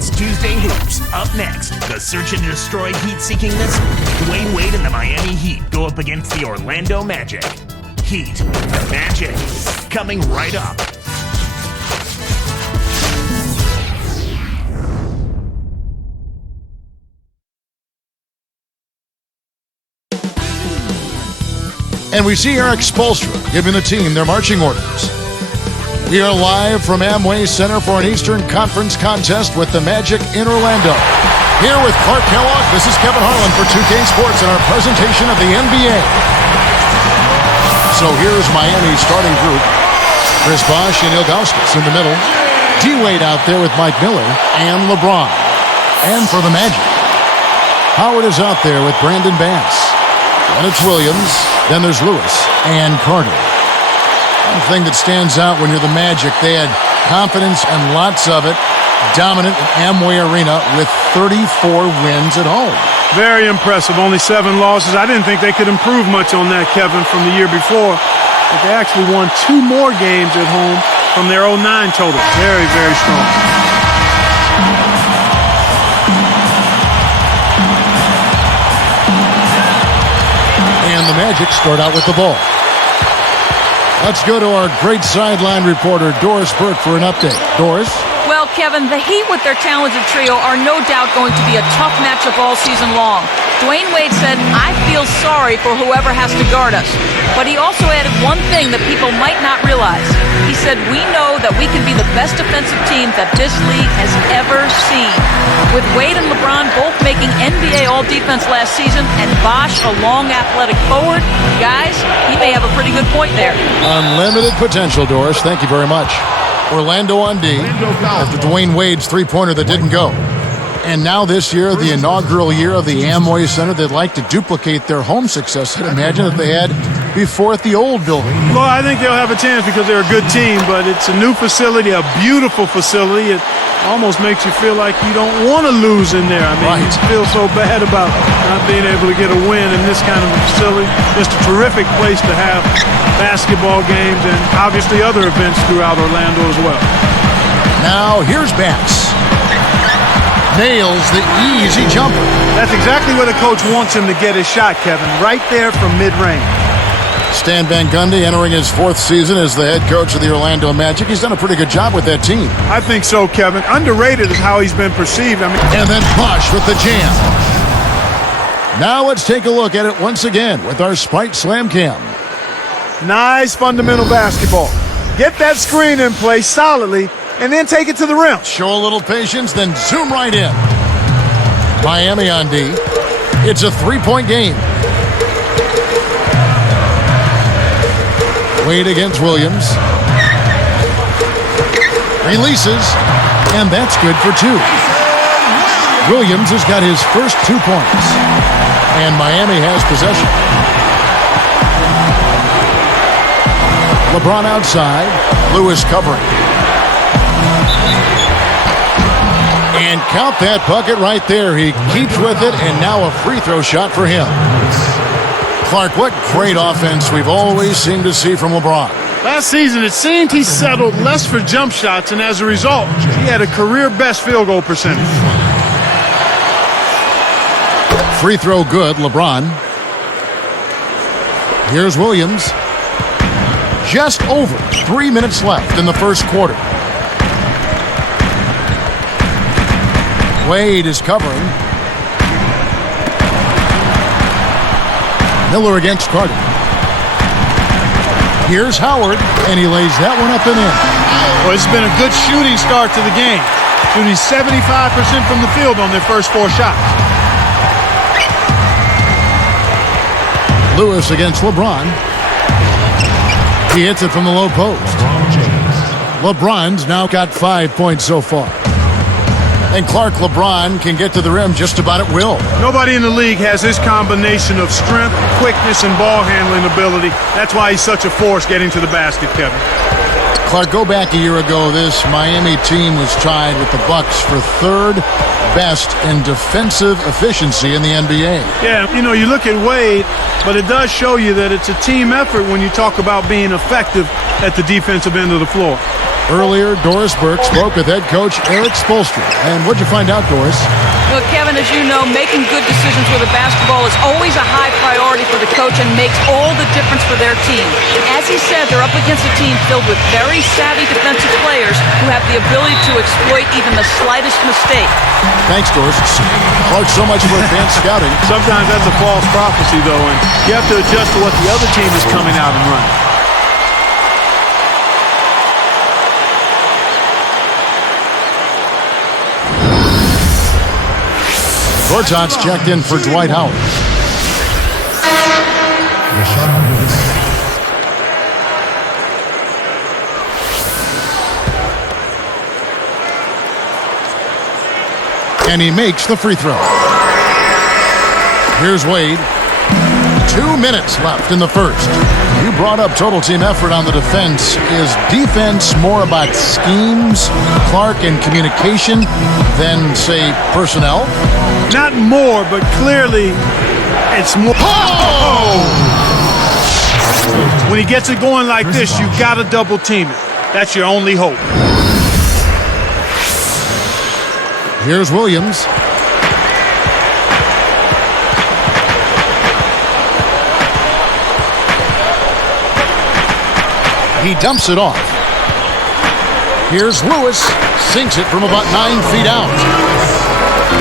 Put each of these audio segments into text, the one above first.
It's Tuesday Hoops. Up next, the search and destroy heat-seekingness. Dwayne Wade and the Miami Heat go up against the Orlando Magic. Heat, Magic, coming right up. And we see Eric Spoelstra giving the team their marching orders. We are live from Amway Center for an Eastern Conference contest with the Magic in Orlando. Here with Clark Kellogg, this is Kevin Harlan for 2K Sports and our presentation of the NBA. So here's Miami's starting group. Chris Bosh and Ilgauskas in the middle. D-Wade out there with Mike Miller and LeBron. And for the Magic, Howard is out there with Brandon Bass. Then it's Williams, then there's Lewis and Carter. One thing that stands out when you're the Magic, they had confidence and lots of it, dominant in Amway Arena with 34 wins at home. Very impressive, only 7 losses. I didn't think they could improve much on that, Kevin, from the year before. But they actually won 2 more games at home from their 09 total. Very, very strong. And the Magic start out with the ball. Let's go to our great sideline reporter, Doris Burke, for an update. Doris? Well, Kevin, the Heat with their talented trio are no doubt going to be a tough matchup all season long. Dwayne Wade said, "I feel sorry for whoever has to guard us." But he also added one thing that people might not realize. He said, "We know that we can be the best defensive team that this league has ever seen." With Wade and LeBron both making NBA All-Defense last season and Bosh a long athletic forward, guys, he may have a pretty good point there. Unlimited potential, Doris. Thank you very much. Orlando on D after Dwayne Wade's three-pointer that didn't go. And now this year, the inaugural year of the Amway Center, they'd like to duplicate their home success, I'd imagine, that they had before at the old building. Well, I think they'll have a chance because they're a good team, but it's a new facility, a beautiful facility. It almost makes you feel like you don't want to lose in there. I mean, you feel so bad about not being able to get a win in this kind of a facility. Just a terrific place to have basketball games and obviously other events throughout Orlando as well. Now, here's Bass. Nails the easy jumper. That's exactly where the coach wants him to get his shot, Kevin, right there from mid-range. Stan Van Gundy entering his 4th season as the head coach of the Orlando Magic. He's done a pretty good job with that team. I think so, Kevin. Underrated is how he's been perceived. And then Bosh with the jam. Now let's take a look at it once again with our Sprite Slam Cam. Nice fundamental basketball. Get that screen in place solidly and then take it to the rim. Show a little patience, then zoom right in. Miami on D. It's a 3-point game. Wade against Williams. Releases, and that's good for 2. Williams has got his first 2 points, and Miami has possession. LeBron outside, Lewis covering. And count that bucket right there. He keeps with it, and now a free throw shot for him. Clark, what great offense we've always seemed to see from LeBron. Last season, it seemed he settled less for jump shots, and as a result, he had a career-best field goal percentage. Free throw good, LeBron. Here's Williams. Just over 3 minutes left in the first quarter. Wade is covering. Miller against Carter. Here's Howard, and he lays that one up and in. Well, it's been a good shooting start to the game. Shooting 75% from the field on their first 4 shots. Lewis against LeBron. He hits it from the low post. LeBron's now got 5 points so far. And Clark, LeBron can get to the rim just about at will. Nobody in the league has this combination of strength, quickness, and ball handling ability. That's why he's such a force getting to the basket, Kevin. Clark, go back a year ago. This Miami team was tied with the Bucks for third best in defensive efficiency in the NBA. Yeah, you know, you look at Wade, but it does show you that it's a team effort when you talk about being effective at the defensive end of the floor. Earlier, Doris Burke spoke with head coach Eric Spoelstra. And what'd you find out, Doris? Well, Kevin, as you know, making good decisions with a basketball is always a high priority for the coach and makes all the difference for their team. As he said, they're up against a team filled with very savvy defensive players who have the ability to exploit even the slightest mistake. Thanks, Doris. Clark, so much for advanced scouting. Sometimes that's a false prophecy, though, and you have to adjust to what the other team is coming out and running. Gortat's checked in for Dwight Howard. And he makes the free throw. Here's Wade. 2 minutes left in the first. You brought up total team effort on the defense. Is defense more about schemes, Clark, and communication than, say, personnel? Not more, but clearly it's more. Oh! When he gets it going like this, you got to double team it. That's your only hope. Here's Williams. He dumps it off. Here's Lewis. Sinks it from about 9 feet out.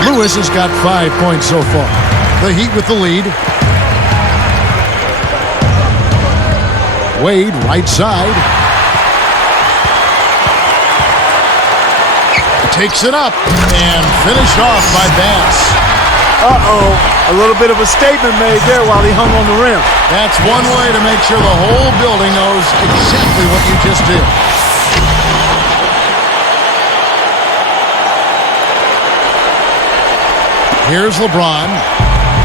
Lewis has got 5 points so far. The Heat with the lead. Wade, right side. Takes it up and finished off by Bass. Uh-oh, a little bit of a statement made there while he hung on the rim. That's one way to make sure the whole building knows exactly what you just did. Here's LeBron.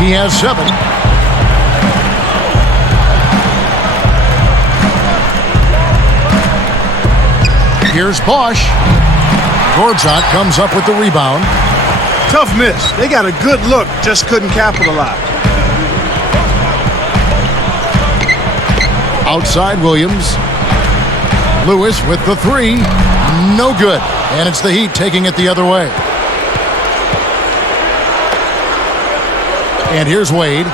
He has 7. Here's Bosch. Gortat comes up with the rebound. Tough miss. They got a good look, just couldn't capitalize. Outside Williams. Lewis with the 3. No good. And it's the Heat taking it the other way. And here's Wade.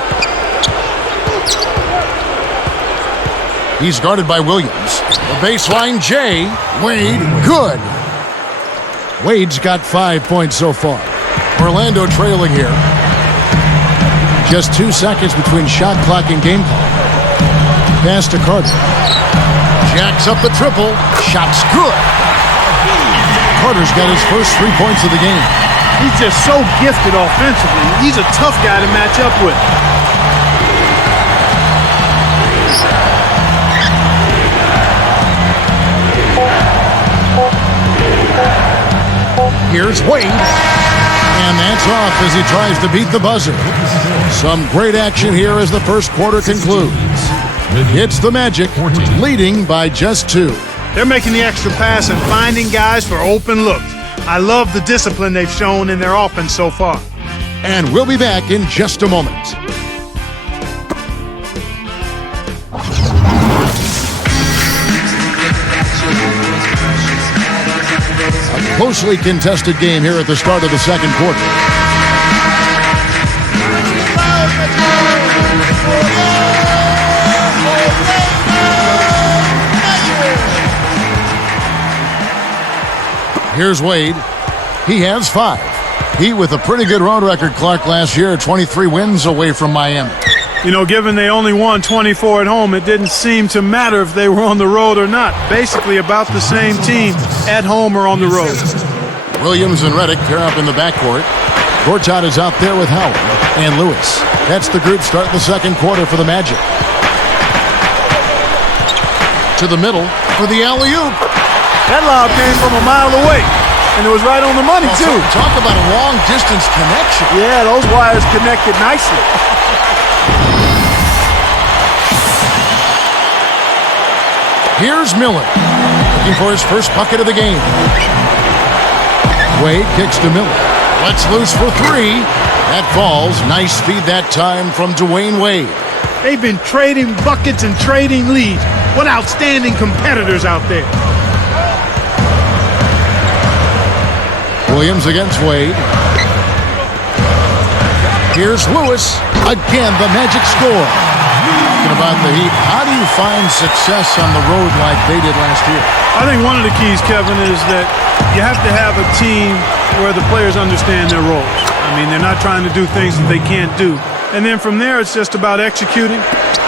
He's guarded by Williams. The baseline J. Wade, good. Wade's got 5 points so far. Orlando trailing here. Just 2 seconds between shot clock and game clock. Pass to Carter. Jacks up the triple. Shot's good. Carter's got his first 3 points of the game. He's just so gifted offensively. He's a tough guy to match up with. Here's Wade. And that's off as he tries to beat the buzzer. Some great action here as the first quarter concludes. It's the Magic leading by just 2. They're making the extra pass and finding guys for open looks. I love the discipline they've shown in their offense so far. And we'll be back in just a moment. A closely contested game here at the start of the second quarter. Here's Wade. He has 5. He with a pretty good road record, Clark, last year. 23 wins away from Miami. You know, given they only won 24 at home, it didn't seem to matter if they were on the road or not. Basically about the same team at home or on the road. Williams and Redick pair up in the backcourt. Gortat is out there with Howard and Lewis. That's the group starting the second quarter for the Magic. To the middle for the alley-oop. That lob came from a mile away, and it was right on the money, too. Talk about a long-distance connection. Yeah, those wires connected nicely. Here's Miller. Looking for his first bucket of the game. Wade kicks to Miller. Lets loose for three. That falls. Nice feed that time from Dwayne Wade. They've been trading buckets and trading leads. What outstanding competitors out there. Williams against Wade. Here's Lewis. Again, the Magic score. Talking about the Heat, how do you find success on the road like they did last year? I think one of the keys, Kevin, is that you have to have a team where the players understand their roles. I mean, they're not trying to do things that they can't do. And then from there, it's just about executing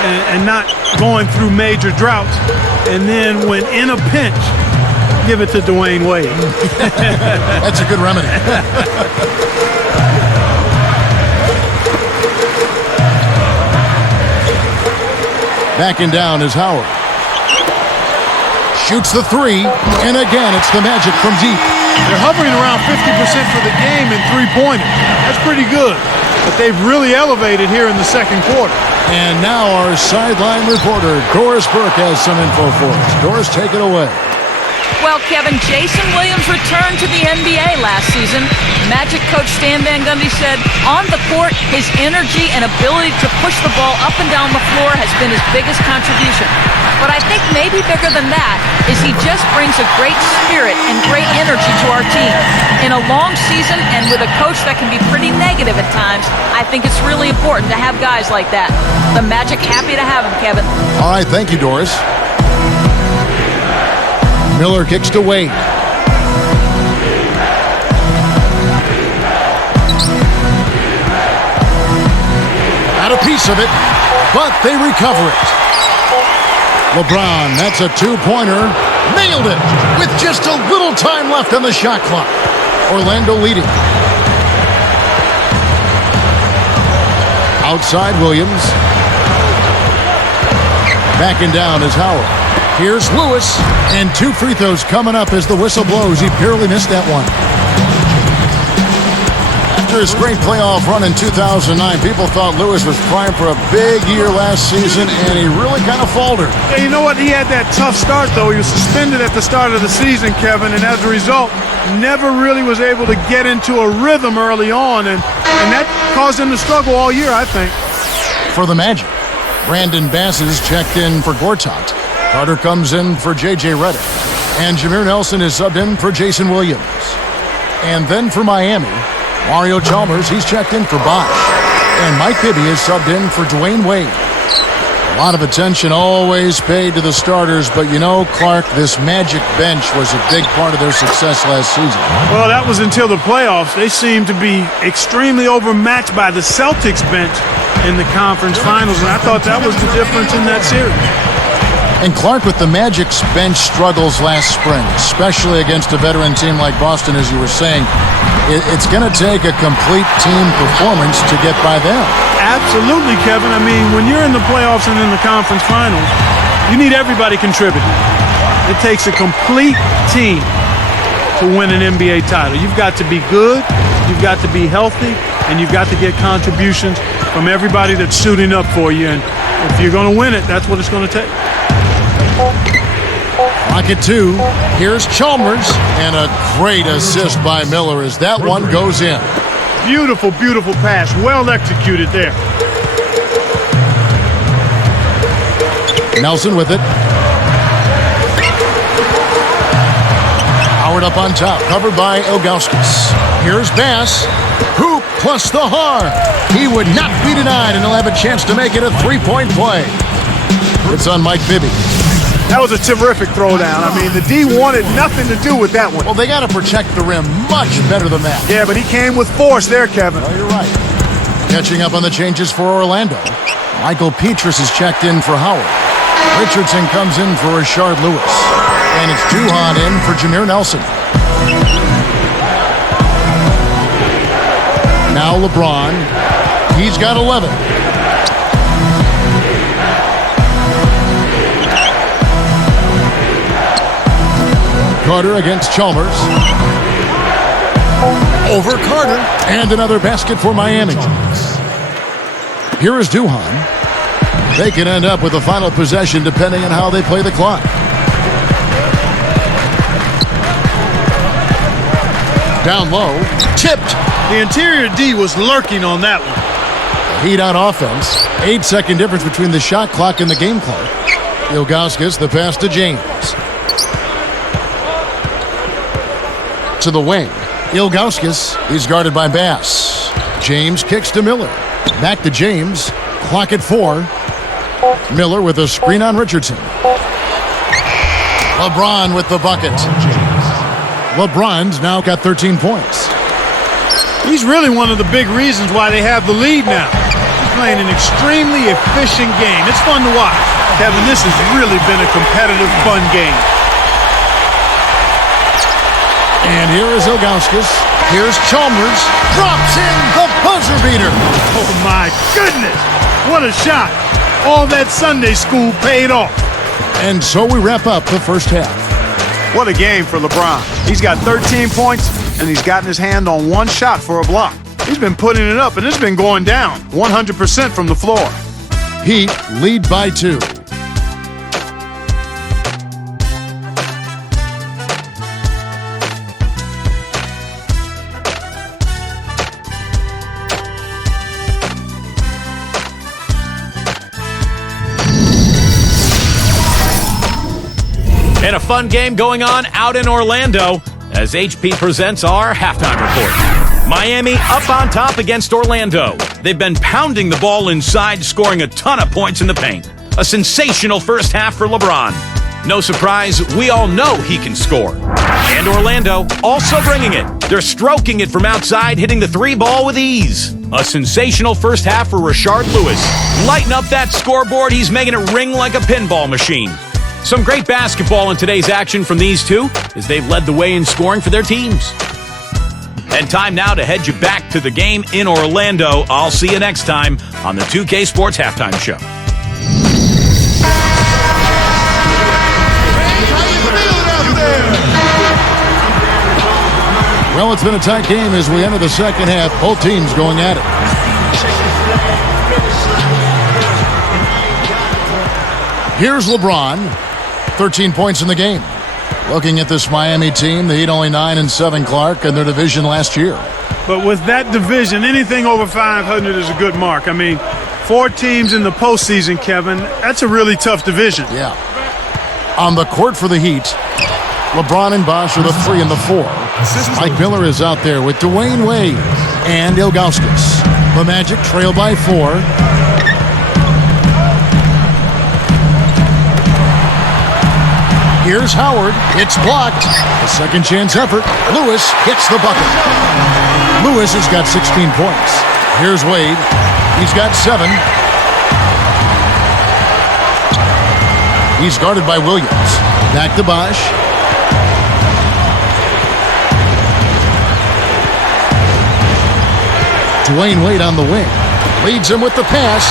and not going through major droughts. And then when in a pinch, give it to Dwayne Wade. That's a good remedy. Backing down is Howard. Shoots the three, and again, it's the Magic from deep. They're hovering around 50% for the game in three-pointers. That's pretty good. But they've really elevated here in the second quarter. And now our sideline reporter, Doris Burke, has some info for us. Doris, take it away. Well, Kevin, Jason Williams returned to the NBA last season. Magic coach Stan Van Gundy said, on the court, his energy and ability to push the ball up and down the floor has been his biggest contribution. But I think maybe bigger than that is he just brings a great spirit and great energy to our team. In a long season and with a coach that can be pretty negative at times, I think it's really important to have guys like that. The Magic happy to have him, Kevin. All right, thank you, Doris. Miller kicks to Wade. Got a piece of it, but they recover it. LeBron, that's a two-pointer. Nailed it with just a little time left on the shot clock. Orlando leading. Outside Williams. Backing down is Howard. Here's Lewis, and two free throws coming up as the whistle blows. He barely missed that one. After his great playoff run in 2009, people thought Lewis was primed for a big year last season, and he really kind of faltered. Yeah, you know what? He had that tough start, though. He was suspended at the start of the season, Kevin, and as a result, never really was able to get into a rhythm early on, and that caused him to struggle all year, I think. For the Magic, Brandon Bass is checked in for Gortat. Carter comes in for J.J. Redick. And Jameer Nelson is subbed in for Jason Williams. And then for Miami, Mario Chalmers, he's checked in for Bosh. And Mike Bibby is subbed in for Dwayne Wade. A lot of attention always paid to the starters, but you know, Clark, this Magic bench was a big part of their success last season. Well, that was until the playoffs. They seemed to be extremely overmatched by the Celtics bench in the conference finals, and I thought that was the difference in that series. And Clark, with the Magic's bench struggles last spring, especially against a veteran team like Boston, as you were saying, it's going to take a complete team performance to get by them. Absolutely, Kevin. I mean, when you're in the playoffs and in the conference finals, you need everybody contributing. It takes a complete team to win an NBA title. You've got to be good, you've got to be healthy, and you've got to get contributions from everybody that's suiting up for you. And if you're going to win it, that's what it's going to take. Pocket two. Here's Chalmers, and a great assist by Miller as that one goes in. Beautiful, beautiful pass. Well executed there. Nelson with it. Howard up on top, covered by Ilgauskas. Here's Bass. Hoop plus the harm. He would not be denied, and he'll have a chance to make it a three-point play. It's on Mike Bibby. That was a terrific throwdown. I mean, the D wanted nothing to do with that one. Well, they got to protect the rim much better than that. Yeah, but he came with force there, Kevin. Oh, you're right. Catching up on the changes for Orlando. Michael Petrus is checked in for Howard. Richardson comes in for Rashard Lewis. And it's Duhon in for Jameer Nelson. Now LeBron. He's got 11. Carter against Chalmers. Over Carter. And another basket for Miami. Here is Duhon. They can end up with a final possession depending on how they play the clock. Down low. Tipped. The interior D was lurking on that one. Heat on offense. 8-second difference between the shot clock and the game clock. Ilgauskas, the pass to James. To the wing. Ilgauskas, he's guarded by Bass. James kicks to Miller. Back to James. Clock at 4. Miller with a screen on Richardson. LeBron with the bucket. LeBron's now got 13 points. He's really one of the big reasons why they have the lead now. He's playing an extremely efficient game. It's fun to watch. Kevin, this has really been a competitive, fun game. And here is Ilgauskas. Here's Chalmers. Drops in the buzzer beater. Oh, my goodness. What a shot. All that Sunday school paid off. And so we wrap up the first half. What a game for LeBron. He's got 13 points, and he's gotten his hand on one shot for a block. He's been putting it up, and it's been going down 100% from the floor. Heat lead by 2. And a fun game going on out in Orlando as HP presents our halftime report. Miami up on top against Orlando. They've been pounding the ball inside, scoring a ton of points in the paint. A sensational first half for LeBron. No surprise, we all know he can score. And Orlando also bringing it. They're stroking it from outside, hitting the 3 ball with ease. A sensational first half for Rashard Lewis. Lighten up that scoreboard, he's making it ring like a pinball machine. Some great basketball in today's action from these two as they've led the way in scoring for their teams. And time now to head you back to the game in Orlando. I'll see you next time on the 2K Sports Halftime Show. Well, it's been a tight game as we enter the second half. Both teams going at it. Here's LeBron. 13 points in the game. Looking at this Miami team, the Heat only 9-7, Clark, in their division last year. But with that division, anything over 500 is a good mark. I mean, 4 teams in the postseason, Kevin, that's a really tough division. Yeah. On the court for the Heat, LeBron and Bosh are the 3 and the 4. Mike Miller is out there with Dwayne Wade and Ilgauskas. The Magic trail by 4. Here's Howard. It's blocked. A second chance effort. Lewis hits the bucket. Lewis has got 16 points. Here's Wade. He's got 7. He's guarded by Williams. Back to Bosh. Dwayne Wade on the wing. Leads him with the pass.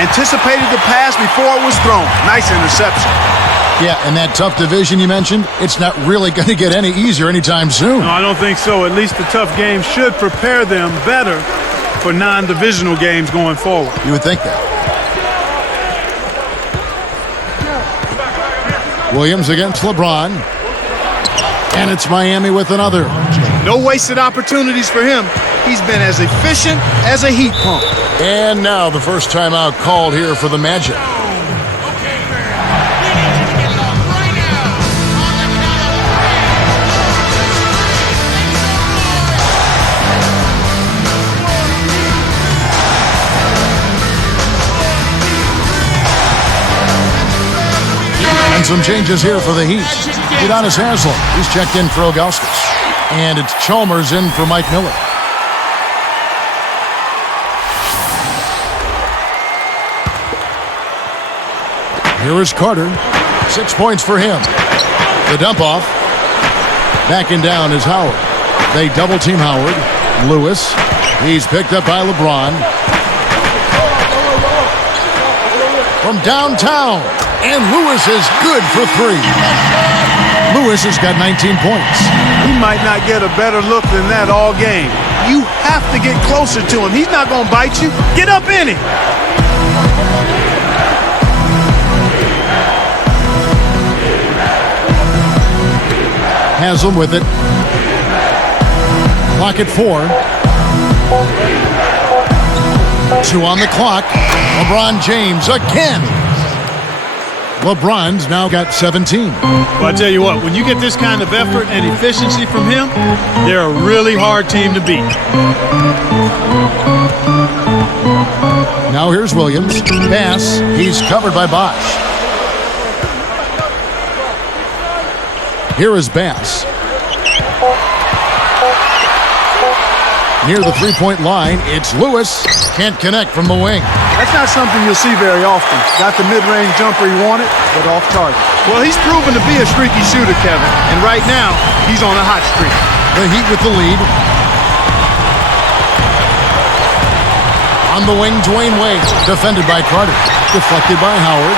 Anticipated the pass before it was thrown. Nice interception. Yeah, and that tough division you mentioned, it's not really going to get any easier anytime soon. No, I don't think so. At least the tough games should prepare them better for non-divisional games going forward. You would think that. Williams against LeBron. And it's Miami with another. No wasted opportunities for him. He's been as efficient as a heat pump. And now the first timeout called here for the Magic. And some changes here for the Heat. Udonis Haslem, he's checked in for Ilgauskas. And it's Chalmers in for Mike Miller. Here is Carter. 6 points for him. The dump off. Backing down is Howard. They double team Howard. Lewis. He's picked up by LeBron. From downtown. And Lewis is good for 3. Lewis has got 19 points. He might not get a better look than that all game. You have to get closer to him. He's not going to bite you. Get up in it. Haslem with it. Clock at 4. 2 on the clock. LeBron James again. LeBron's now got 17. Well, I tell you what, when you get this kind of effort and efficiency from him, they're a really hard team to beat. Now here's Williams. Pass. He's covered by Bosch. Here is Bass. Near the three-point line, it's Lewis. Can't connect from the wing. That's not something you'll see very often. Got the mid-range jumper he wanted, but off target. Well, he's proven to be a streaky shooter, Kevin. And right now, he's on a hot streak. The Heat with the lead. On the wing, Dwayne Wade. Defended by Carter. Deflected by Howard.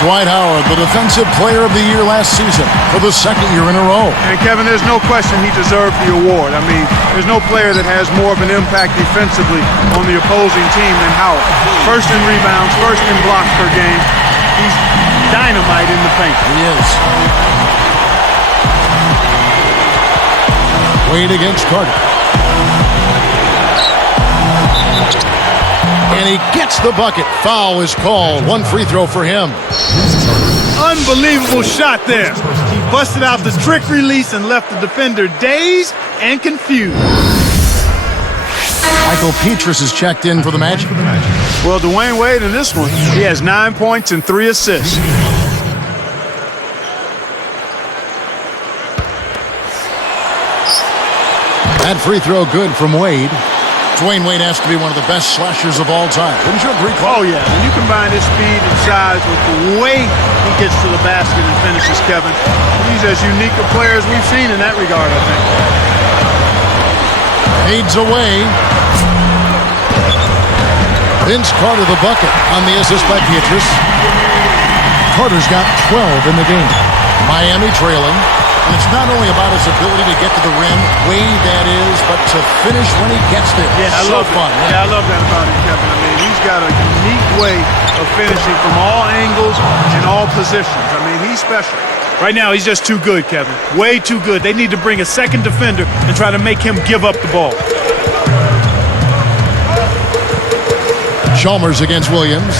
Dwight Howard, the Defensive Player of the Year last season for the second year in a row. And, Kevin, there's no question he deserved the award. I mean, there's no player that has more of an impact defensively on the opposing team than Howard. First in rebounds, first in blocks per game. He's dynamite in the paint. He is. Wade against Carter. And he gets the bucket. Foul is called. One free throw for him. Unbelievable shot there. He busted out the trick release and left the defender dazed and confused. Michael Petrus is checked in for the Magic. Well, Dwayne Wade in this one, he has 9 points and 3 assists. That free throw good from Wade. Dwayne Wade has to be one of the best slashers of all time. Wouldn't you agree, Carl? Oh, yeah. When you combine his speed and size with the way he gets to the basket and finishes, Kevin, he's as unique a player as we've seen in that regard, I think. Fades away. Vince Carter the bucket on the assist by Petrus. Carter's got 12 in the game. Miami trailing. And it's not only about his ability to get to the rim, way that is, but to finish when he gets there. Yeah, I love fun. It. Yeah, I love that about him, Kevin. I mean, he's got a unique way of finishing from all angles and all positions. I mean, he's special. Right now, he's just too good, Kevin. Way too good. They need to bring a second defender and try to make him give up the ball. Chalmers against Williams.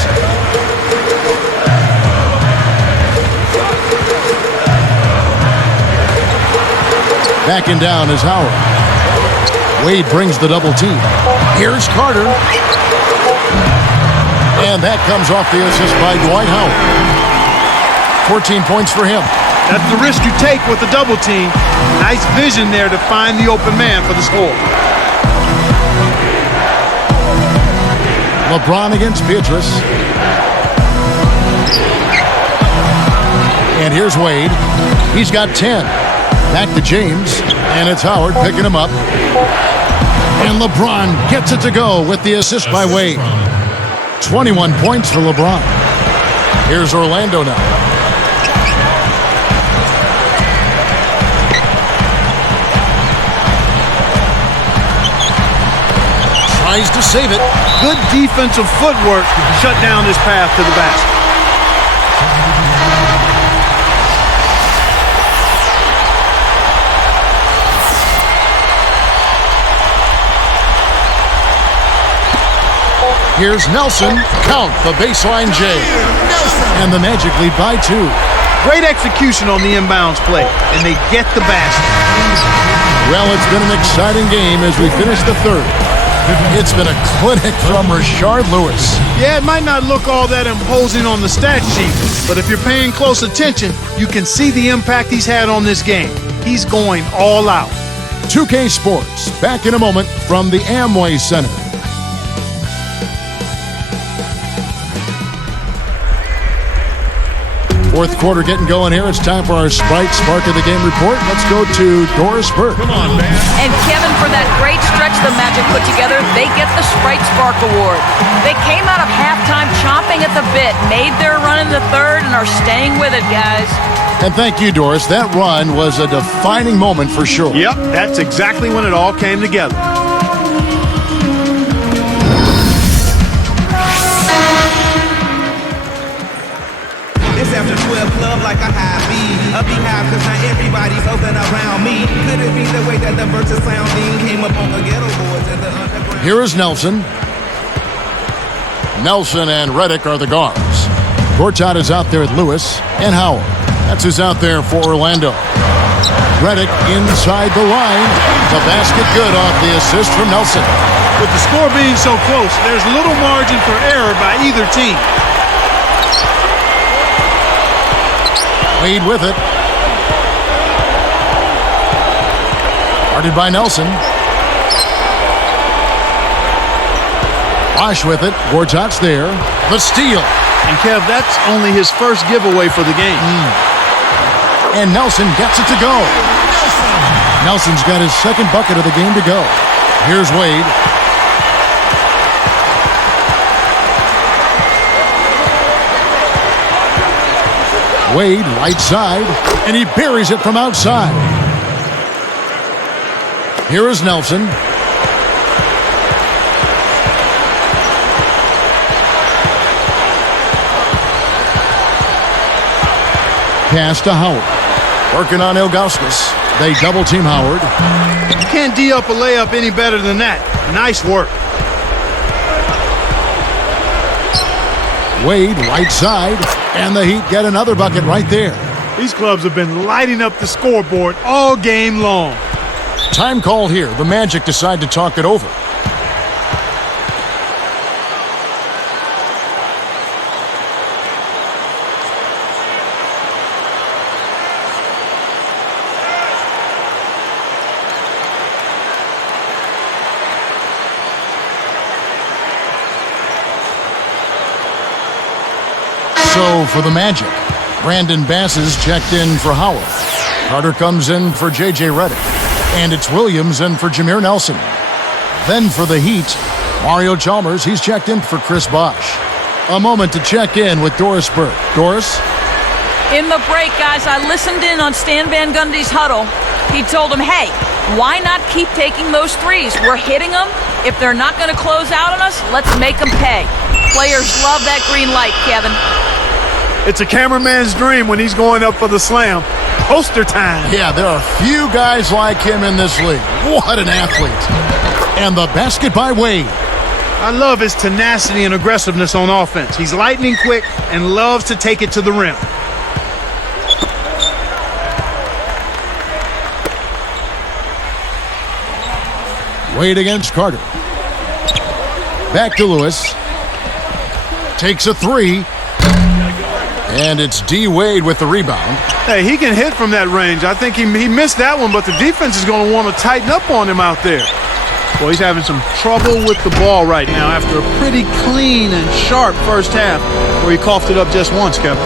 Backing down is Howard. Wade brings the double team. Here's Carter. And that comes off the assist by Dwight Howard. 14 points for him. That's the risk you take with the double team. Nice vision there to find the open man for the score. LeBron against Petrus. And here's Wade. He's got 10. Back to James, and it's Howard picking him up. And LeBron gets it to go with the assist by Wade. 21 points for LeBron. Here's Orlando now. Tries to save it. Good defensive footwork to shut down his path to the basket. Here's Nelson. Count the baseline J. And the Magic lead by 2. Great execution on the inbounds play, and they get the basket. Well, it's been an exciting game as we finish the third. It's been a clinic from Rashard Lewis. Yeah, it might not look all that imposing on the stat sheet, but if you're paying close attention, you can see the impact he's had on this game. He's going all out. 2K Sports, back in a moment from the Amway Center. Fourth quarter getting going here. It's time for our Sprite Spark of the Game report. Let's go to Doris Burke. Come on, man. And Kevin, for that great stretch the Magic put together, they get the Sprite Spark Award. They came out of halftime chomping at the bit, made their run in the third, and are staying with it, guys. And thank you, Doris. That run was a defining moment for sure. Yep, that's exactly when it all came together. It's after 12 club like a high beat. a beehive, cause not everybody's open around me. Could it be the way that the Versus sounding came up on the ghetto boards and the underground? Here is Nelson. Nelson and Reddick are the guards. Gortat is out there at Lewis and Howard. That's who's out there for Orlando. Reddick inside the line. The basket good off the assist from Nelson. With the score being so close, there's little margin for error by either team. Wade with it. Guarded by Nelson. Bosch with it. Gortat's there. The steal. And Kev, that's only his first giveaway for the game. And Nelson gets it to go. Nelson's got his second bucket of the game to go. Here's Wade. Wade, right side, and he buries it from outside. Here is Nelson. Pass to Howard. Working on Ilgauskas. They double team Howard. You can't D up a layup any better than that. Nice work. Wade, right side, and the Heat get another bucket right there. These clubs have been lighting up the scoreboard all game long. Time called here. The Magic decide to talk it over. So for the Magic, Brandon Bass is checked in for Howard. Carter comes in for J.J. Redick. And it's Williams in for Jameer Nelson. Then for the Heat, Mario Chalmers, he's checked in for Chris Bosh. A moment to check in with Doris Burke. Doris? In the break, guys, I listened in on Stan Van Gundy's huddle. He told him, hey, why not keep taking those threes? We're hitting them. If they're not going to close out on us, let's make them pay. Players love that green light, Kevin. It's a cameraman's dream when he's going up for the slam. Poster time. Yeah, there are few guys like him in this league. What an athlete. And the basket by Wade. I love his tenacity and aggressiveness on offense. He's lightning quick and loves to take it to the rim. Wade against Carter. Back to Lewis. Takes a three. And it's D. Wade with the rebound. Hey, he can hit from that range. I think he missed that one, but the defense is going to want to tighten up on him out there. Well, he's having some trouble with the ball right now after a pretty clean and sharp first half where he coughed it up just once, Kevin.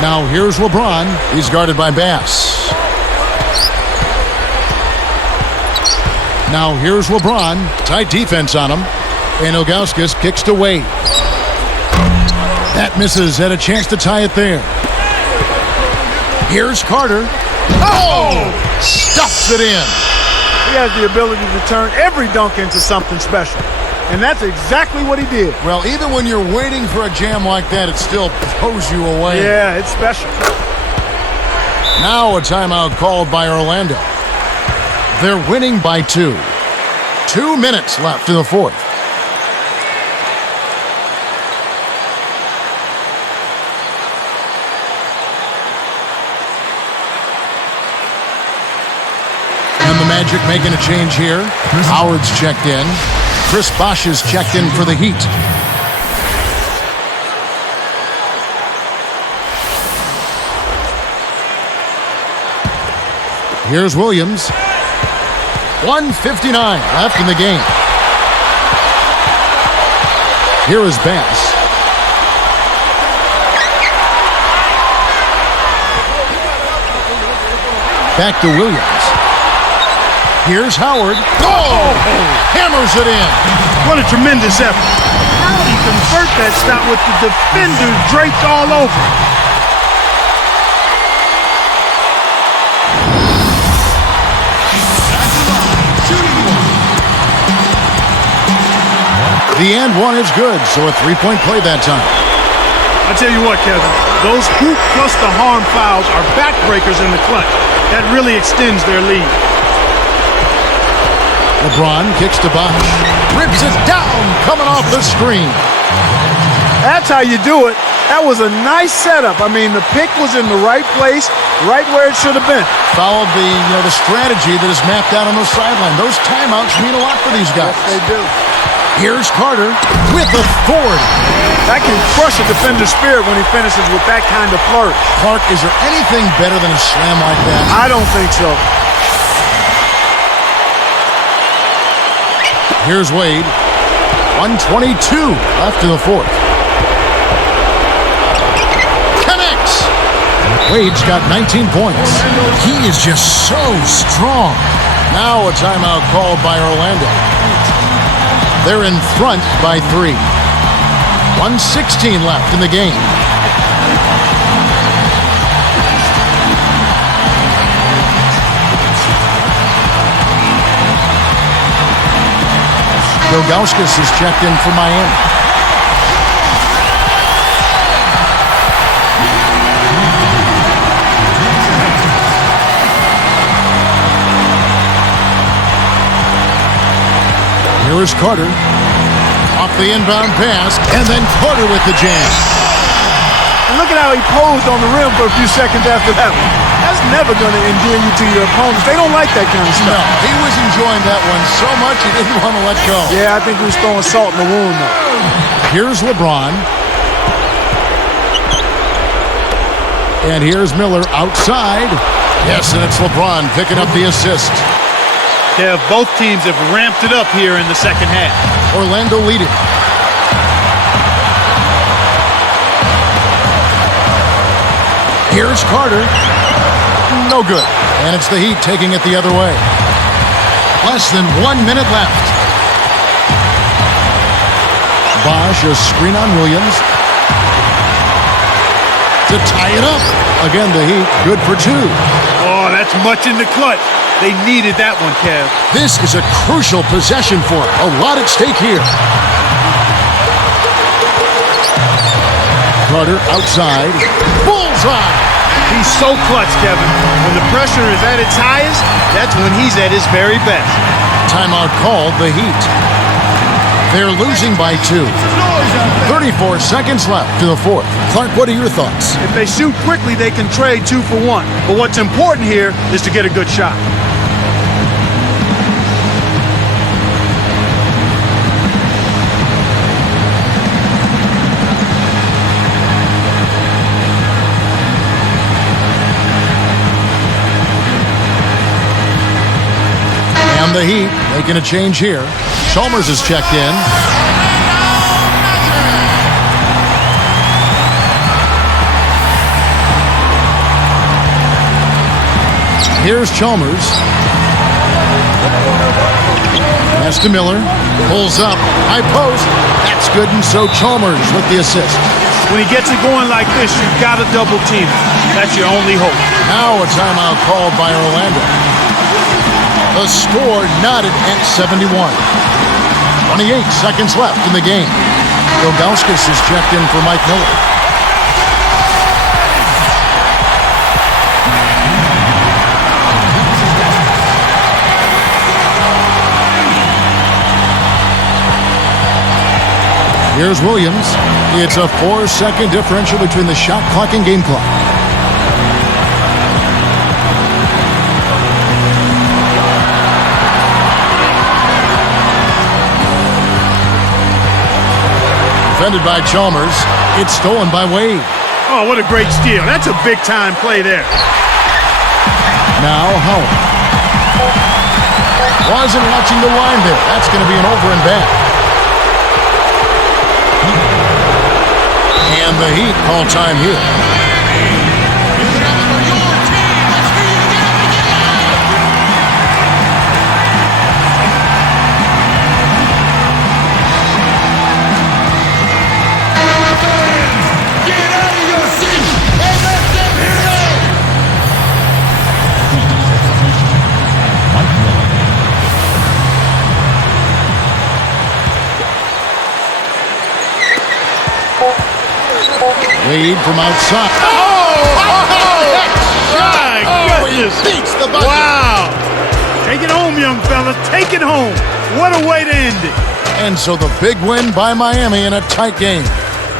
Now here's LeBron. He's guarded by Bass. Now here's LeBron. Tight defense on him. And Ilgauskas kicks to Wade. That misses. Had a chance to tie it there. Here's Carter. Oh! Stuffs it in. He has the ability to turn every dunk into something special. And that's exactly what he did. Well, even when you're waiting for a jam like that, it still blows you away. Yeah, it's special. Now a timeout called by Orlando. They're winning by 2. 2 minutes left in the fourth. And the Magic making a change here. Howard's checked in. Chris Bosh is checked in for the Heat. Here's Williams. 1:59 left in the game. Here is Bass. Back to Williams. Here's Howard. Oh! Hammers it in. What a tremendous effort. How did he convert that stop with the defenders draped all over? The and one is good, so a three-point play that time. I tell you what, Kevin, those hoop plus the harm fouls are backbreakers in the clutch. That really extends their lead. LeBron kicks to Bosh. Rips it down, coming off the screen. That's how you do it. That was a nice setup. I mean, the pick was in the right place, right where it should have been. Followed the strategy that is mapped out on the sideline. Those timeouts mean a lot for these guys. Yes, they do. Here's Carter with authority. That can crush a defender's spirit when he finishes with that kind of flourish. Clark, is there anything better than a slam like that? I don't think so. Here's Wade. 1:22 left in the fourth. Connects. Wade's got 19 points. He is just so strong. Now a timeout called by Orlando. They're in front by 3. 1:16 left in the game. Ilgauskas is checked in for Miami. Here is Carter. Off the inbound pass, and then Carter with the jam. And look at how he posed on the rim for a few seconds after that one. That's never going to endear you to your opponents. They don't like that kind of stuff. No, he was enjoying that one so much he didn't want to let go. Yeah, I think he was throwing salt in the wound, though. Here's LeBron. And here's Miller outside. Yes, and it's LeBron picking up the assist. Both teams have ramped it up here in the second half. Orlando leading. Here's Carter. No good. And it's the Heat taking it the other way. Less than 1 minute left. Bosh, a screen on Williams. To tie it up. Again, the Heat good for 2. Oh, that's much in the clutch. They needed that one, Kev. This is a crucial possession for them. A lot at stake here. Carter outside. Bullseye! He's so clutch, Kevin. When the pressure is at its highest, that's when he's at his very best. Timeout called the Heat. They're losing by 2. 34 seconds left to the fourth. Clark, what are your thoughts? If they shoot quickly, they can trade 2 for 1. But what's important here is to get a good shot. And the Heat making a change here. Chalmers is checked in. Here's Chalmers. Pass to Miller. Pulls up. High post. That's good, and so Chalmers with the assist. When he gets it going like this, you've got to double team him. That's your only hope. Now a timeout called by Orlando. The score knotted at 71. 28 seconds left in the game. Ilgauskas is checked in for Mike Miller. Here's Williams. It's a 4-second differential between the shot clock and game clock. Defended by Chalmers. It's stolen by Wade. Oh, what a great steal. That's a big-time play there. Now Howard. Wasn't watching the line there. That's going to be an over and back. And the Heat call time here. Wade from outside. My goodness. He beats the bucket. Wow. Take it home, young fella. Take it home. What a way to end it. And so the big win by Miami in a tight game.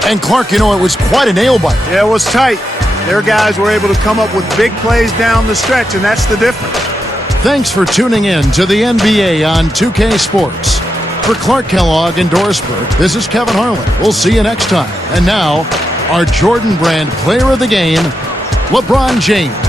And Clark, you know, it was quite a nail-biter. Yeah, it was tight. Their guys were able to come up with big plays down the stretch, and that's the difference. Thanks for tuning in to the NBA on 2K Sports. For Clark Kellogg and Doris Burke, this is Kevin Harlan. We'll see you next time. And now, our Jordan Brand player of the game, LeBron James.